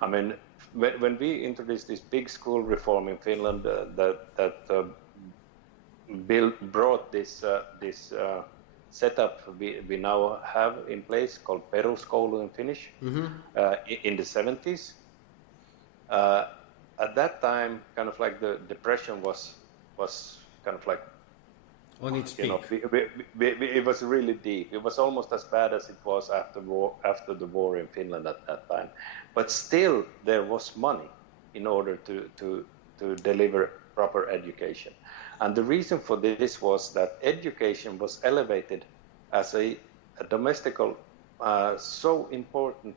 I mean, when we introduced this big school reform in Finland, brought this setup we now have in place called peruskoulu in Finnish in the 70s. At that time, kind of like the depression was kind of like on its peak. It was really deep. It was almost as bad as it was after the war in Finland at that time. But still, there was money in order to deliver proper education. And the reason for this was that education was elevated as a domestical, so important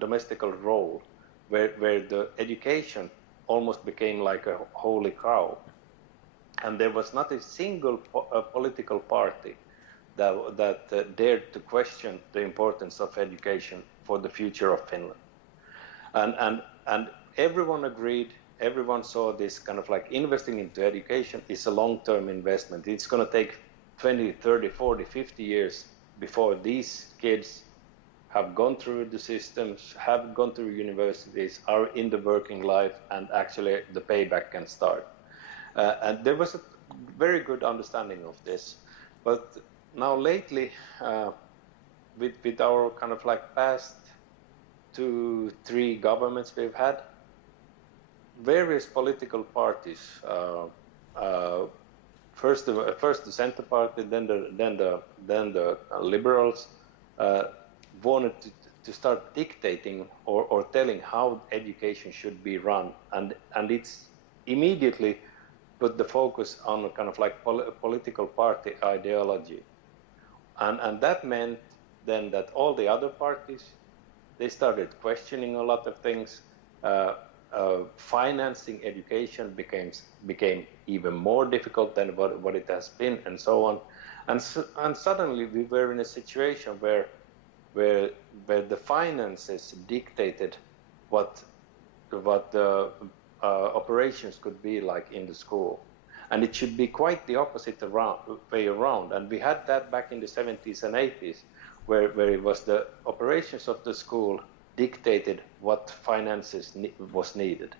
domestical role, where the education almost became like a holy cow. And there was not a single political party that dared to question the importance of education for the future of Finland. And everyone agreed, everyone saw this kind of like investing into education is a long-term investment. It's going to take 20, 30, 40, 50 years before these kids have gone through the systems, have gone through universities, are in the working life, and actually the payback can start. And there was a very good understanding of this. But now lately, with our kind of like past 2-3 governments we've had, various political parties, first the Center Party, then the Liberals, wanted to start dictating or telling how education should be run, and it's immediately put the focus on kind of like political party ideology, and that meant then that all the other parties, they started questioning a lot of things. Financing education became even more difficult than what it has been, and so on, and suddenly we were in a situation where the finances dictated what the operations could be like in the school, and it should be quite the opposite way around. And we had that back in the 70s and 80s, where it was the operations of the school dictated what finances was needed.